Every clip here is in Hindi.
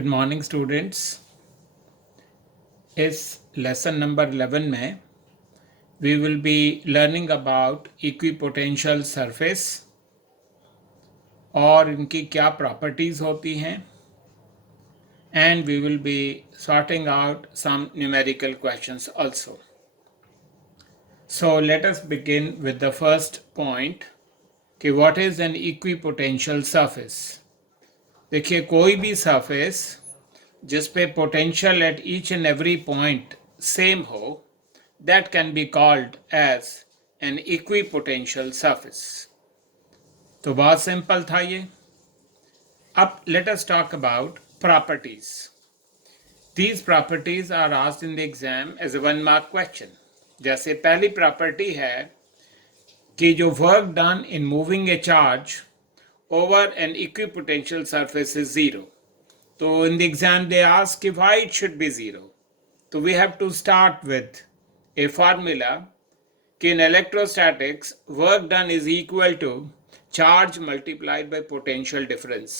Good morning students. इस लेसन नंबर 11 में we will be learning about equipotential surface और इनकी क्या प्रॉपर्टीज़ होती हैं, and we will be sorting out some numerical questions also. So let us begin with the first point कि what is an equipotential surface. देखिए, कोई भी सरफेस जिस पे potential at each and every point same हो, that can be called as an equipotential surface. तो बहुत सिंपल था ये. अब let us talk about properties. These properties are asked in the exam as a 1 mark question. जैसे पहली प्रॉपर्टी है कि जो work done in moving a charge over an equipotential surface is zero. So in the exam they ask why it should be zero. So we have to start with a formula कि in electrostatics work done is equal to charge multiplied by potential difference.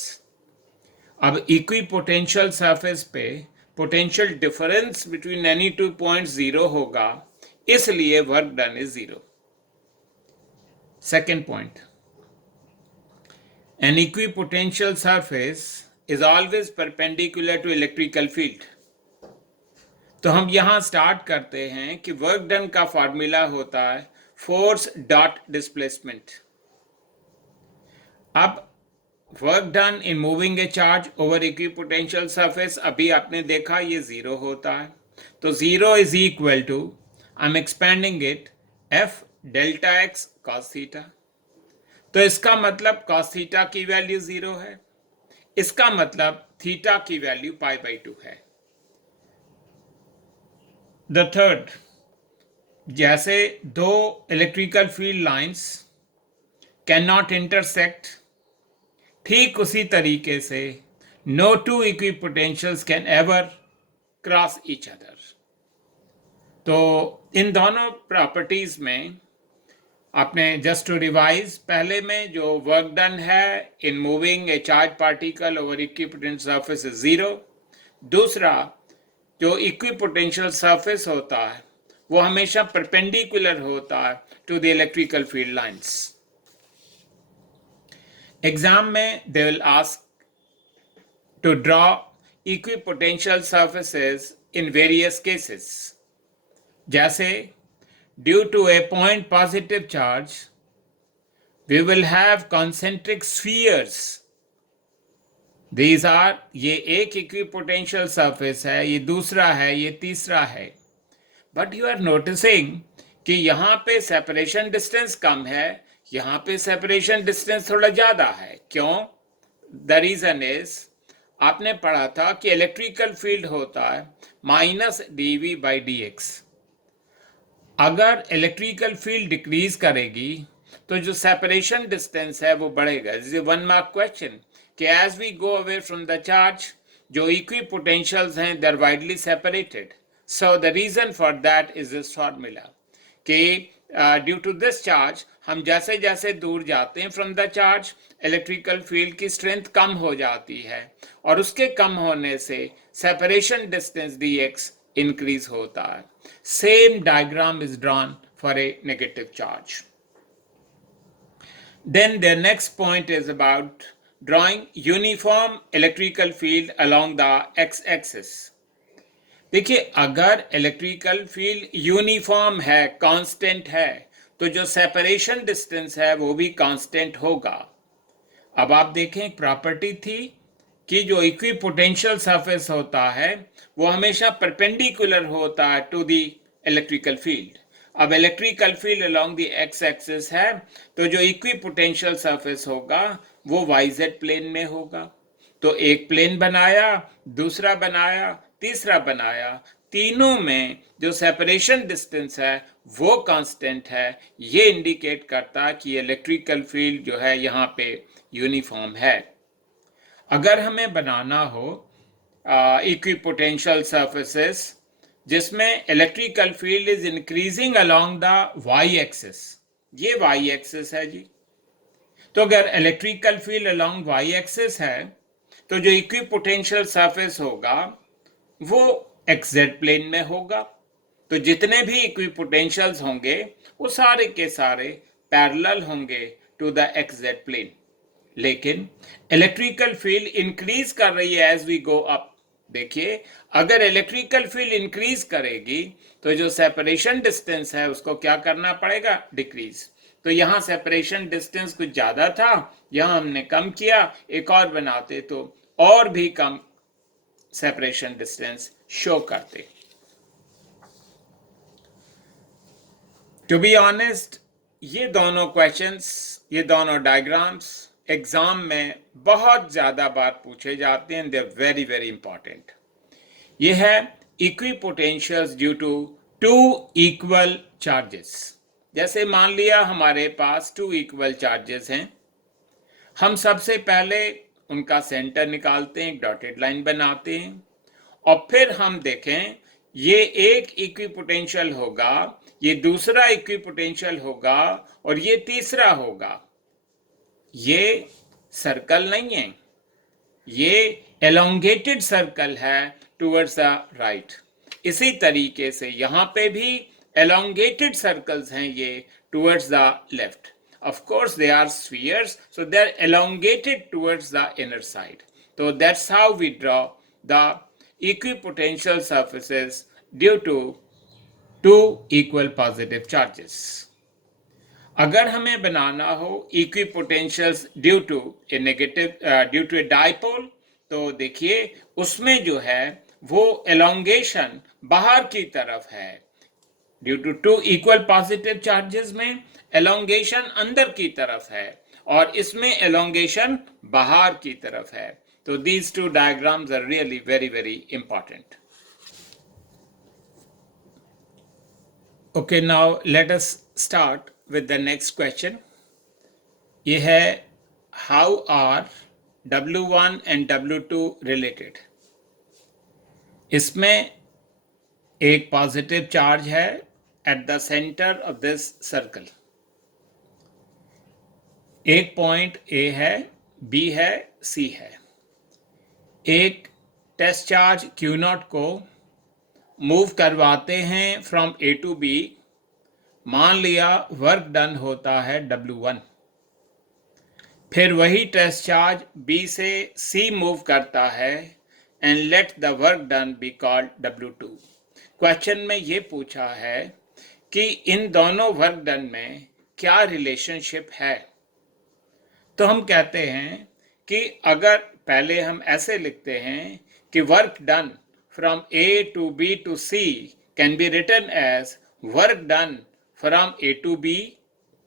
अब equipotential surface पे potential difference between any two points zero होगा, इसलिए work done is zero. Second point, an equipotential surface is always perpendicular to electrical field. तो हम यहां स्टार्ट करते हैं कि वर्क डन का फॉर्मूला होता है फोर्स डॉट डिस्प्लेसमेंट. अब work done in moving a charge over equipotential surface, अभी आपने देखा ये जीरो होता है. तो zero is equal to, I am expanding it, F delta X cos theta. तो इसका मतलब कॉस थीटा की वैल्यू जीरो है, इसका मतलब थीटा की वैल्यू पाई बाई 2 है. द थर्ड, जैसे दो electrical field lines can not intersect, ठीक उसी तरीके से no two equipotentials can ever cross each other. तो इन दोनों प्रॉपर्टीज में आपने जस्ट टू रिवाइज, पहले में जो वर्क डन है इन moving a charge particle over equipotential surface is zero. दूसरा, जो इक्विपोटेंशियल सरफेस होता है वो हमेशा परपेंडिकुलर होता है to the electrical field lines. Exam में they will ask to draw equipotential surfaces in various cases. जैसे due to a point positive charge, we will have concentric spheres. These are, ये एक इक्विपोटेंशियल सरफेस है, ये दूसरा है, ये तीसरा है. बट यू आर नोटिसिंग कि यहाँ पे सेपरेशन डिस्टेंस कम है, यहाँ पे सेपरेशन डिस्टेंस थोड़ा ज़्यादा है. क्यों? द रीज़न इज, आपने पढ़ा था कि इलेक्ट्रिकल फील्ड होता है minus D V by D X. अगर इलेक्ट्रिकल फील्ड डिक्रीज करेगी तो जो सेपरेशन डिस्टेंस है वो बढ़ेगा. दिस इज 1 मार्क क्वेश्चन कि as we go away from the charge, जो इक्विपोटेंशियल्स हैं they are widely separated. So the reason for that is this formula कि ड्यू टू दिस चार्ज, हम जैसे जैसे दूर जाते हैं from the charge, electrical field की स्ट्रेंथ कम हो जाती है, और उसके कम होने से separation distance D x increase होता है. Same diagram is drawn for a negative charge. Then the next point is about drawing uniform electrical field along the x-axis. देखिए, अगर इलेक्ट्रिकल फील्ड यूनिफॉर्म है, कांस्टेंट है, तो जो सेपरेशन डिस्टेंस है वो भी कांस्टेंट होगा. अब आप देखें, एक प्रॉपर्टी थी कि जो इक्विपोटेंशियल सरफेस होता है वो हमेशा परपेंडिकुलर होता है टू द इलेक्ट्रिकल फील्ड. अब electrical field along the X axis है, तो जो इक्विपोटेंशियल सरफेस होगा वो वाईजेड प्लेन में होगा. तो एक प्लेन बनाया, दूसरा बनाया, तीसरा बनाया, तीनों में जो सेपरेशन डिस्टेंस है वो कांस्टेंट है. ये इंडिकेट करता है कि इलेक्ट्रिकल फील्ड जो है यहाँ पे यूनिफॉर्म है. अगर हमें बनाना हो इक्विपोटेंशियल सरफेसेस जिसमें electrical field is increasing along the Y axis, ये वाई एक्सिस है जी. तो अगर electrical field along Y axis है तो जो इक्विपोटेंशियल सरफेस होगा वो एक्सजेड प्लेन में होगा। तो जितने भी इक्विपोटेंशियल्स होंगे वो सारे के सारे पैरेलल होंगे टू द एक्सजेड प्लेन। लेकिन इलेक्ट्रिकल फील्ड इंक्रीज कर रही है एज वी गो अप। देखिए, अगर इलेक्ट्रिकल फील्ड इंक्रीज करेगी तो जो सेपरेशन डिस्टेंस है उसको क्या करना पड़ेगा, डिक्रीज। तो यहाँ सेपरेशन डिस्टेंस कुछ ज्यादा था, यहाँ हमने कम किया, एक और बनाते तो और भी कम सेपरेशन डिस्टेंस शो करते। टू बी ऑनेस्ट, ये दोनों क्वेश्चंस, ये दोनों डायग्राम्स एग्जाम में बहुत ज्यादा बार पूछे जाते हैं। They are very very important. ये है equipotentials due to two equal charges. जैसे मान लिया हमारे पास टू इक्वल चार्जेस हैं, हम सबसे पहले उनका सेंटर निकालते हैं, एक डॉटेड लाइन बनाते हैं, और फिर हम देखें ये एक इक्विपोटेंशियल होगा, ये दूसरा इक्विपोटेंशियल होगा, और ये तीसरा होगा। ये सर्कल नहीं है, ये एलोंगेटेड सर्कल है टुवर्ड्स द राइट। इसी तरीके से यहां पे भी एलोंगेटेड सर्कल्स हैं ये towards the left. Of course they are spheres, so they are elongated towards the inner side. तो that's how we draw the equipotential surfaces due to two equal positive charges. अगर हमें बनाना हो equipotentials due to a negative, due to a dipole, तो देखिए उसमें जो है वो एलोंगेशन बाहर की तरफ है। Due to two equal positive charges में एलोंगेशन अंदर की तरफ है, और इसमें एलोंगेशन बाहर की तरफ है। तो these two diagrams are really very very important. Okay, now let us start with the next question. ये है how are W1 and W2 related? इसमें एक पॉजिटिव चार्ज है at the center of this circle. एक पॉइंट A है, B है, C है। एक टेस्ट चार्ज Q0 को मूव करवाते हैं फ्रॉम A to B। मान लिया वर्क डन होता है W1। फिर वही टेस्ट चार्ज B से C मूव करता है and let the work done be called W2। Question में ये पूछा है कि इन दोनों वर्क डन में क्या रिलेशनशिप है। तो हम कहते हैं कि अगर पहले हम ऐसे लिखते हैं कि work done from A to B to C can be written as work done from A to B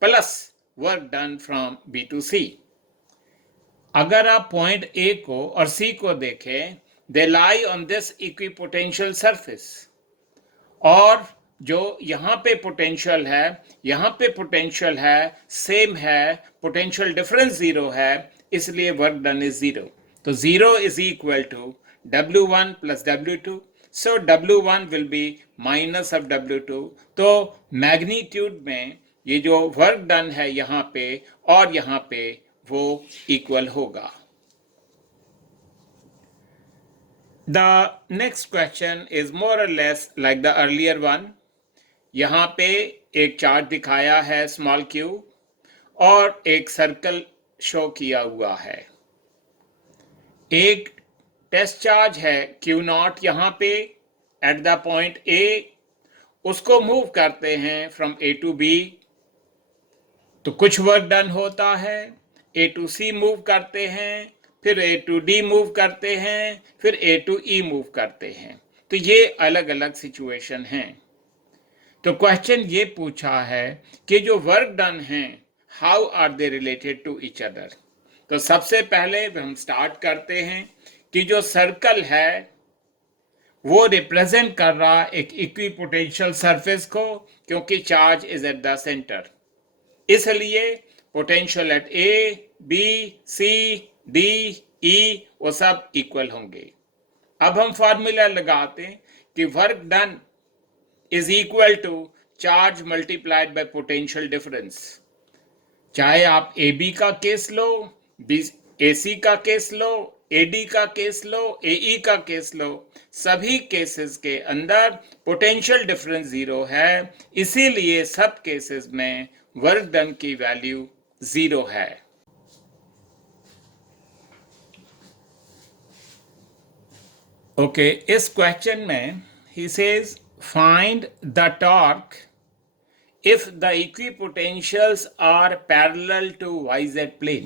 plus work done from B to C। अगर आप पॉइंट A को और C को देखें, they lie on this equipotential surface, और जो यहाँ पे पोटेंशियल है, यहाँ पे पोटेंशियल है, सेम है, पोटेंशियल डिफरेंस जीरो है, इसलिए वर्क डन इज जीरो। तो zero is equal to W1 plus W2। So W1 will be minus of W2। तो मैग्नीट्यूड में ये जो वर्क डन है यहाँ पे और यहाँ पे वो इक्वल होगा। The next question is more or less like the earlier one। यहाँ पे एक चार्ज दिखाया है स्मॉल q और एक सर्कल शो किया हुआ है। एक टेस्ट चार्ज है Q0 यहाँ पे एट द पॉइंट A, उसको मूव करते हैं फ्रॉम A to B। तो कुछ वर्क डन होता है, A to C मूव करते हैं, फिर A to D मूव करते हैं, फिर A to E मूव करते हैं। तो ये अलग अलग सिचुएशन हैं। तो क्वेश्चन ये पूछा है कि जो वर्क डन हैं how are they related to each other. तो सबसे पहले हम स्टार्ट करते हैं कि जो सर्कल है वो रिप्रेजेंट कर रहा एक इक्विपोटेंशियल सरफेस को, क्योंकि charge is at the centre, इसलिए potential at A, B, C, D, E वो सब इक्वल होंगे। अब हम फॉर्मूला लगाते हैं कि work done is equal to charge multiplied by potential difference. चाहे आप AB का केस लो, AC का केस लो, एडी का केस लो, एई का केस लो, सभी केसेस के अंदर पोटेंशियल डिफरेंस जीरो है, इसीलिए सब केसेस में वर्क डन की वैल्यू जीरो है। ओके, इस क्वेश्चन में he says find the torque if the equipotentials are parallel to yz plane.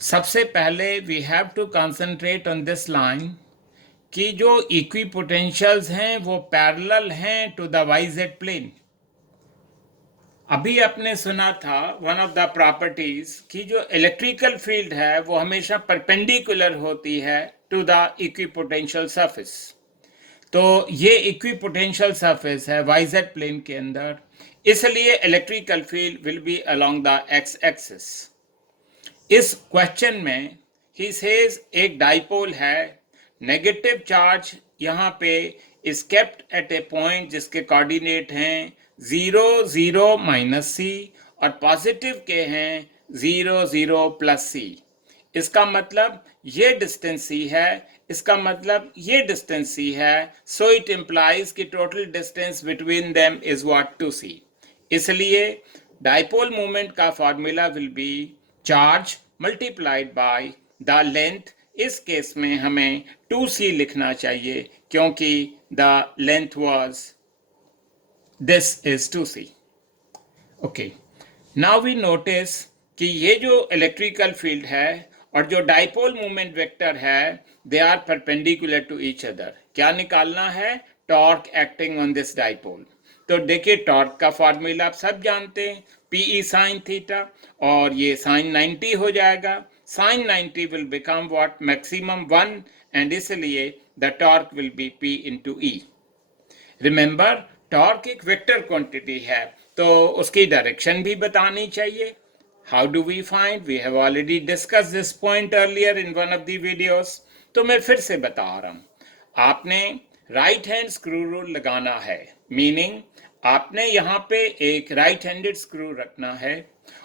सबसे पहले we have to concentrate on this line कि जो equipotentials हैं वो parallel हैं to the yz plane. अभी आपने सुना था one of the properties कि जो electrical field है वो हमेशा perpendicular होती है to the equipotential surface. तो ये इक्विपोटेंशियल सरफेस है yz प्लेन के अंदर, इसलिए electrical field will be along the X axis. इस क्वेश्चन में ही सेज एक डाइपोल है, नेगेटिव चार्ज यहाँ पे is kept at A point जिसके कोऑर्डिनेट हैं 0 0 माइनस सी और पॉजिटिव के हैं 0 0 प्लस सी। इसका मतलब ये डिस्टेंस सी है, इसका मतलब ये डिस्टेंस सी है, सो इट इम्प्लाइज कि total distance between them is what 2c। इसलिए डाइपोल मोमेंट का formula will be charge multiplied by the length. इस केस में हमें 2c लिखना चाहिए क्योंकि the length was this is 2c। Okay, now we notice कि ये जो इलेक्ट्रिकल फील्ड है और जो डाइपोल मोमेंट वेक्टर है they are perpendicular to each other. क्या निकालना है? Torque acting on this dipole. तो देखिए टॉर्क का फॉर्मूला आप सब जानते हैं, पीई साइन थीटा, और ये साइन 90 हो जाएगा। Sine 90 will become what? Maximum 1, and इसलिए the torque will be P into E. Remember, torque एक वेक्टर क्वांटिटी है तो उसकी डायरेक्शन भी बतानी चाहिए। How do we find? We have already discussed this point earlier in one of the videos. तो मैं फिर से बता रहा हूं, आपने राइट हैंड स्क्रू रूल लगाना है, मीनिंग आपने यहाँ पे एक राइट हैंडेड स्क्रू रखना है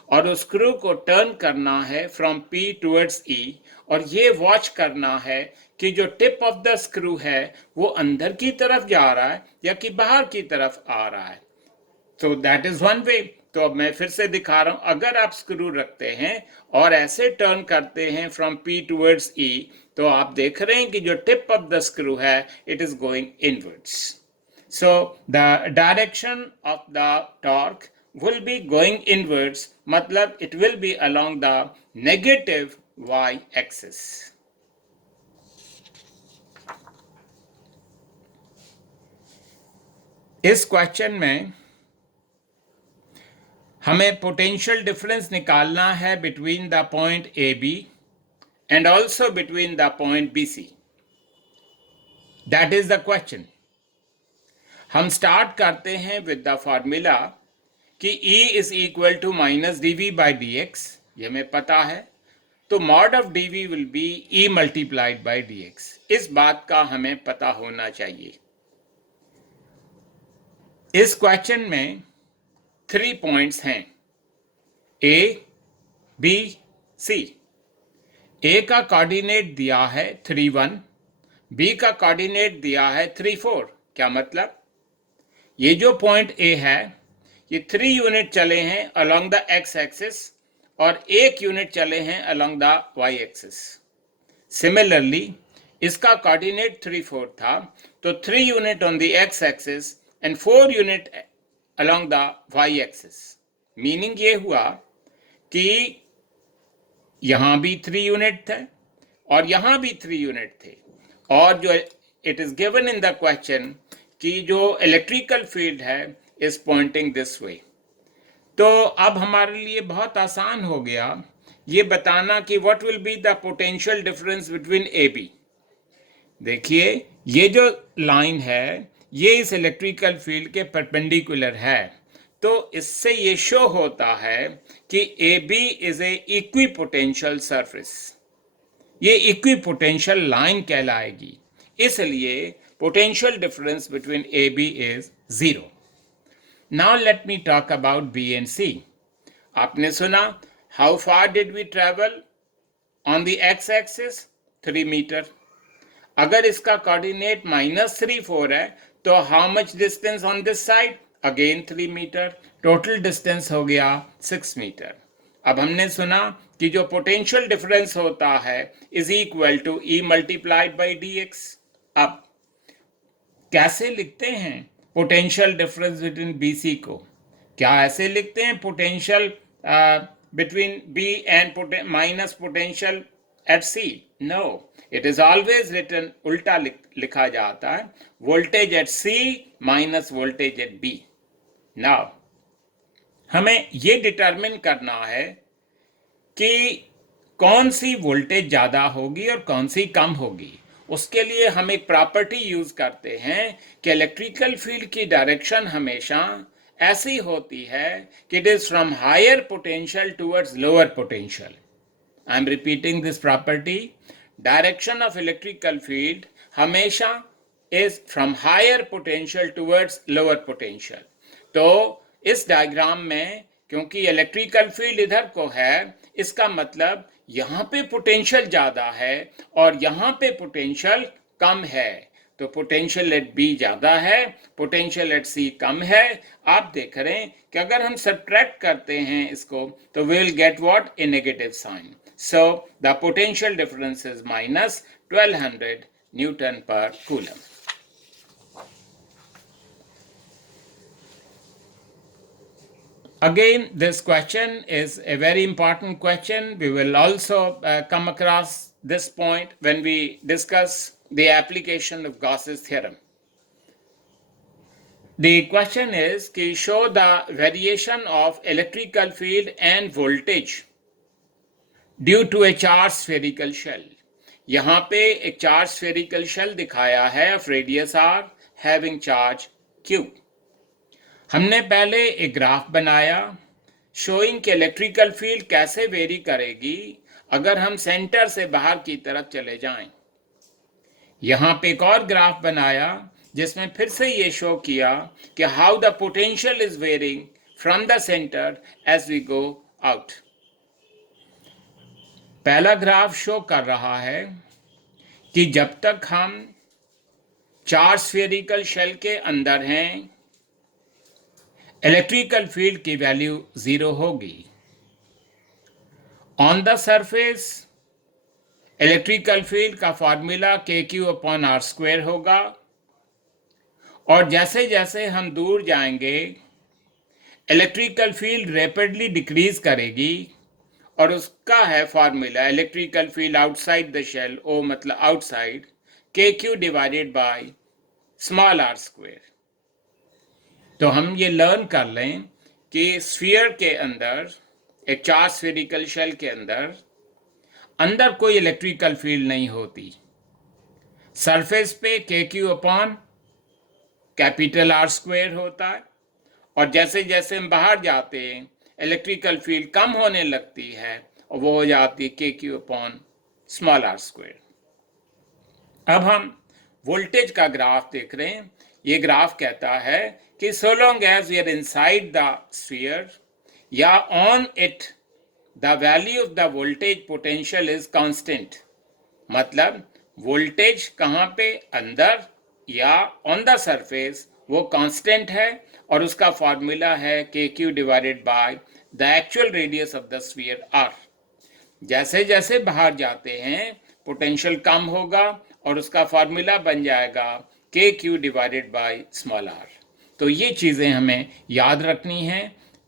और उस स्क्रू को टर्न करना है फ्रॉम P टूवर्ड्स E, और ये वॉच करना है कि जो टिप ऑफ द स्क्रू है वो अंदर की तरफ जा रहा है या कि बाहर की तरफ आ रहा है। तो दैट इज वन वे। तो अब मैं फिर से दिखा रहा हूं, अगर आप स्क्रू रखते हैं और ऐसे टर्न करते हैं फ्रॉम P टूवर्ड्स E, तो आप देख रहे हैं कि जो टिप ऑफ द स्क्रू है it is going inwards. So the direction of the torque will be going inwards, मतलब it will be along the negative y axis. इस क्वेश्चन में हमें पोटेंशियल डिफरेंस निकालना है between the point A B and also between the point B C. That is the question. हम स्टार्ट करते हैं विद द फॉर्मूला कि E is equal to minus D V by D X, ये हमें पता है। तो mod of D V will be E multiplied by D X. इस बात का हमें पता होना चाहिए। इस क्वेश्चन में 3 पॉइंट्स हैं, A, B, C। A का कोऑर्डिनेट दिया है 3 1, B का कोऑर्डिनेट दिया है 3 4। क्या मतलब? ये जो पॉइंट A है ये 3 यूनिट चले हैं अलोंग द एक्स एक्सिस और 1 यूनिट चले हैं along the Y axis. Similarly इसका कोऑर्डिनेट 3 4 था, तो 3 unit on the X axis and 4 unit along the y-axis। Meaning ये हुआ कि यहां भी 3 यूनिट थे और यहां भी 3 यूनिट थे, और जो it is given in the question कि जो इलेक्ट्रिकल फील्ड है इज पॉइंटिंग दिस वे। तो अब हमारे लिए बहुत आसान हो गया ये बताना कि what will be the potential difference between A B. देखिए ये जो लाइन है ये इस इलेक्ट्रिकल फील्ड के परपेंडिकुलर है, तो इससे ये शो होता है कि A B is a equipotential surface. ये इक्विपोटेंशियल लाइन कहलाएगी, इसलिए potential difference between A B is 0। Now let me talk about B and C. आपने सुना how far did we travel? On the X axis 3 metre. अगर इसका कोऑर्डिनेट -3 4 है तो how much distance on this side, again 3 metre, total distance हो गया 6 मीटर। अब हमने सुना कि जो पोटेंशियल डिफरेंस होता है is equal to E multiplied by D X. अब कैसे लिखते हैं potential difference between B C को? क्या ऐसे लिखते हैं potential between B and minus potential at C? No, it is always written उल्टा लिखा जाता है, voltage at C minus voltage at B. Now हमें ये डिटरमिन करना है कि कौन सी वोल्टेज ज़्यादा होगी और कौन सी कम होगी। उसके लिए हम एक प्रॉपर्टी यूज करते हैं कि इलेक्ट्रिकल फील्ड की डायरेक्शन हमेशा ऐसी होती है कि it is from higher potential towards lower potential. I am repeating this property, direction of electrical field हमेशा is from higher potential towards lower potential. तो इस डायग्राम में क्योंकि इलेक्ट्रिकल फील्ड इधर को है, इसका मतलब यहाँ पे पोटेंशियल ज़्यादा है और यहाँ पे पोटेंशियल कम है। तो पोटेंशियल एट बी ज़्यादा है, पोटेंशियल एट सी कम है। आप देख रहे हैं कि अगर हम सब्ट्रैक्ट करते हैं इसको तो we will get what, a negative sign. So the potential difference is minus 1200 newton per coulomb. Again, this question is a very important question. We will also come across this point when we discuss the application of Gauss's theorem. The question is कि show the variation of electrical field and voltage due to a charged spherical shell. यहाँ पे एक charged spherical shell दिखाया है of radius r having charge q. हमने पहले एक ग्राफ बनाया शोइंग कि इलेक्ट्रिकल फील्ड कैसे वेरी करेगी अगर हम सेंटर से बाहर की तरफ चले जाएं। यहाँ पे एक और ग्राफ बनाया जिसमें फिर से ये शो किया कि how the potential is varying from the center as we go out. पहला ग्राफ शो कर रहा है कि जब तक हम चार्ज स्फेरिकल शेल के अंदर हैं इलेक्ट्रिकल फील्ड की वैल्यू 0 होगी। On the surface electrical field का फॉर्मूला KQ/R² होगा और जैसे जैसे हम दूर जाएंगे इलेक्ट्रिकल फील्ड रैपिडली डिक्रीज करेगी और उसका है formula electrical field outside the shell, ओ मतलब आउटसाइड, KQ/r²। तो हम ये लर्न कर लें कि स्फीयर के अंदर, एक चार्ज स्फेरिकल शेल के अंदर कोई इलेक्ट्रिकल फील्ड नहीं होती। सरफेस पे KQ/R² होता है और जैसे जैसे हम बाहर जाते हैं इलेक्ट्रिकल फील्ड कम होने लगती है और वो हो जाती है KQ/r²। अब हम वोल्टेज का ग्राफ देख रहे हैं। ये ग्राफ कहता है कि so long as we are inside the sphere या on it the value of the voltage potential is constant। मतलब वोल्टेज कहाँ पे, अंदर या on the surface, वो कांस्टेंट है और उसका फॉर्मूला है KQ/the actual radius of the sphere r। जैसे जैसे बाहर जाते हैं पोटेंशियल कम होगा और उसका फॉर्मूला बन जाएगा KQ/r। तो ये चीज़ें हमें याद रखनी है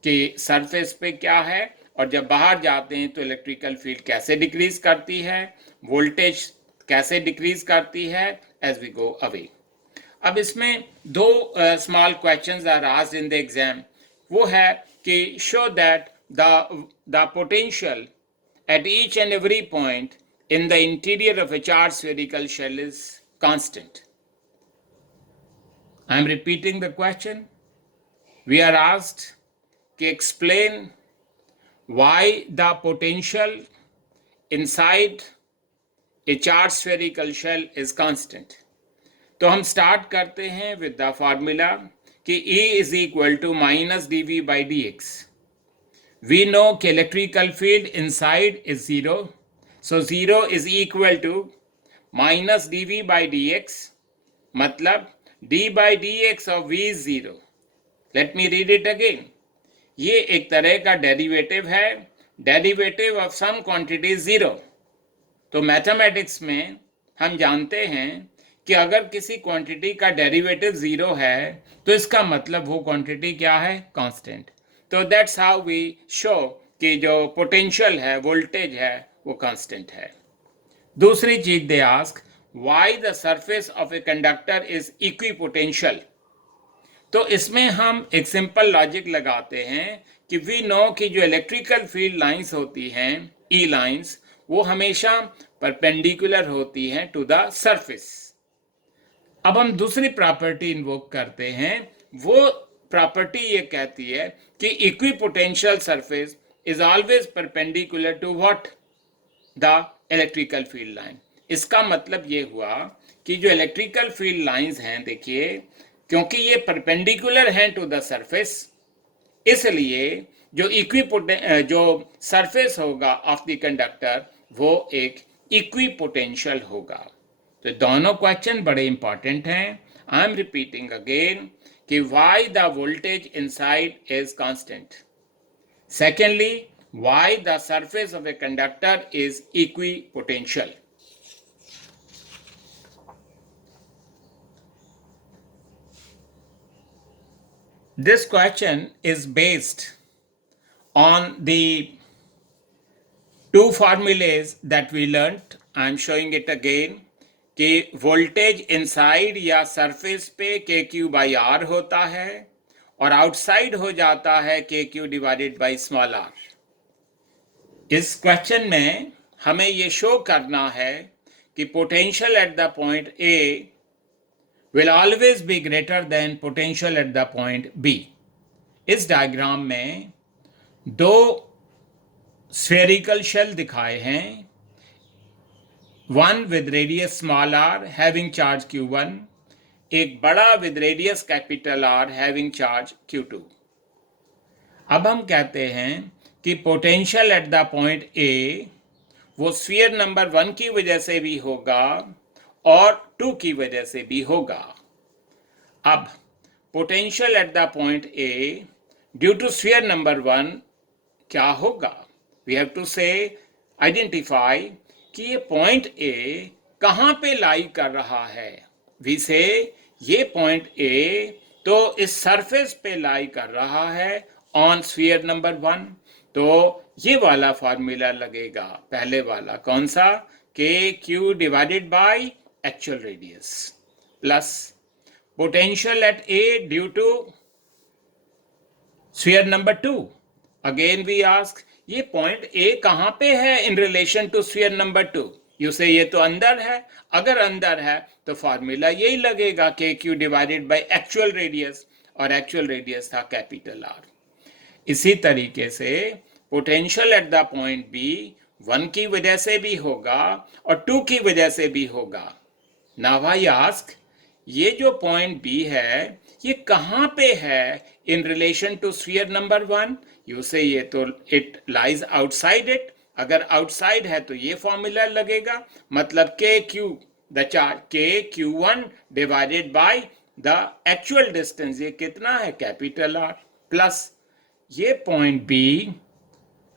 कि सरफेस पे क्या है और जब बाहर जाते हैं तो इलेक्ट्रिकल फील्ड कैसे डिक्रीज करती है, वोल्टेज कैसे डिक्रीज करती है एज वी गो अवे। अब इसमें दो small questions are asked in the exam. वो है कि show that the potential at each and every point in the interior of a charged spherical shell is constant. I am repeating the question. We are asked to explain why the potential inside a charged spherical shell is constant. तो हम स्टार्ट करते हैं with the formula कि E is equal to minus dV by dx. We know कि electrical field inside is 0, So 0 is equal to minus dv by dx, मतलब d by dx of v is 0. Let me read it again. ये एक तरह का डेरिवेटिव है, डेरिवेटिव ऑफ सम क्वांटिटी 0. तो मैथमेटिक्स में हम जानते हैं कि अगर किसी क्वांटिटी का डेरिवेटिव 0 है तो इसका मतलब वो क्वांटिटी क्या है? कांस्टेंट. तो दैट्स हाउ वी शो कि जो पोटेंशियल है, वोल्टेज है, वो कांस्टेंट है. दूसरी चीज they ask, why the surface of a conductor is equipotential. तो इसमें हम एक सिंपल लॉजिक लगाते हैं कि वी नो कि जो इलेक्ट्रिकल फील्ड लाइंस होती हैं, ई लाइंस, वो हमेशा परपेंडिकुलर होती हैं टू द सरफेस. अब हम दूसरी प्रॉपर्टी इन्वोक करते हैं. वो प्रॉपर्टी ये कहती है कि equipotential surface is always perpendicular to what? The electrical field line. इसका मतलब ये हुआ कि जो इलेक्ट्रिकल फील्ड लाइंस हैं, देखिए, क्योंकि ये परपेंडिकुलर हैं टू द सरफेस, इसलिए जो सरफेस होगा ऑफ द कंडक्टर वो एक इक्विपोटेंशियल होगा. तो दोनों क्वेश्चन बड़े इंपॉर्टेंट हैं. आई एम रिपीटिंग अगेन कि why the voltage inside is constant. Secondly, why the surface of a conductor is equipotential. This question is based on the two formulas that we learnt. I am showing it again कि वोल्टेज इनसाइड या सरफेस पे के क्यू बाई आर होता है और आउटसाइड हो जाता है k q divided by small r. इस क्वेश्चन में हमें ये शो करना है कि potential at the point A will always be greater than potential at the point B. इस डायग्राम में दो spherical shell दिखाए हैं, one with radius small r having charge q1, एक बड़ा with radius capital R having charge q2. अब हम कहते हैं कि पोटेंशियल एट द पॉइंट ए वो स्फीयर नंबर 1 की वजह से भी होगा और 2 की वजह से भी होगा. अब potential at the point A due to sphere number 1 क्या होगा? We have to say identify कि ये पॉइंट ए कहाँ पे लाई कर रहा है. वी से ये पॉइंट ए तो इस सरफेस पे लाई कर रहा है ऑन स्फीयर नंबर 1. तो ये वाला फॉर्मूला लगेगा, पहले वाला. कौन सा? K q divided by actual radius plus potential at A due to sphere number 2. Again we ask, ये पॉइंट ए कहां पे है in relation to sphere number 2? You say ये तो अंदर है. अगर अंदर है तो फॉर्मूला यही लगेगा, k q divided by actual radius, और एक्चुअल रेडियस था कैपिटल आर. इसी तरीके से potential at the point B 1 की वजह से भी होगा और 2 की वजह से भी होगा. नाउ आई आस्क, ये जो पॉइंट बी है ये कहां पे है in relation to sphere number 1? You say ये तो इट लाइज आउटसाइड इट. अगर आउटसाइड है तो ये फॉर्मूला लगेगा, मतलब के Q the charge k Q1 divided by the actual distance, ये कितना है? Capital R. प्लस ये पॉइंट बी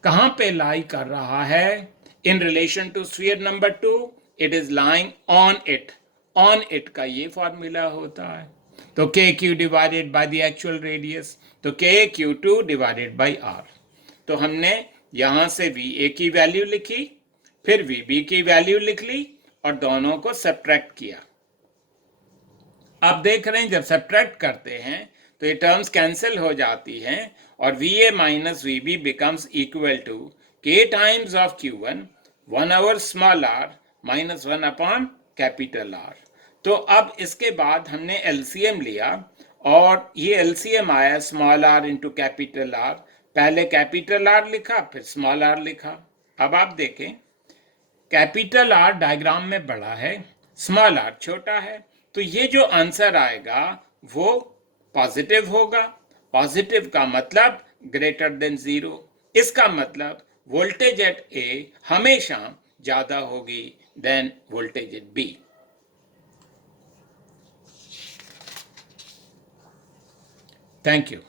कहां पे लाई कर रहा है in relation to sphere number 2? It is lying on it. On it का ये फॉर्मूला होता है. तो k q divided by the actual radius, तो k Q 2 divided by are. तो हमने यहां से वी ए की वैल्यू लिखी, फिर वी बी की वैल्यू लिख ली और दोनों को सब्ट्रैक्ट किया. आप देख रहे हैं जब सब्ट्रैक्ट करते हैं तो ये टर्म्स कैंसिल हो जाती हैं और V A minus V B becomes equal to K times of Q1 1 over small R minus 1 upon capital R. तो अब इसके बाद हमने एलसीएम लिया और ये एलसीएम आया small R into capital R. पहले कैपिटल आर लिखा, फिर स्मॉल आर लिखा. अब आप देखें, कैपिटल आर डायग्राम में बड़ा है, स्मॉल आर छोटा है, तो ये जो आंसर आएगा वो पॉजिटिव होगा. पॉजिटिव का मतलब ग्रेटर देन 0. इसका मतलब वोल्टेज एट ए हमेशा ज़्यादा होगी then voltage is B. Thank you.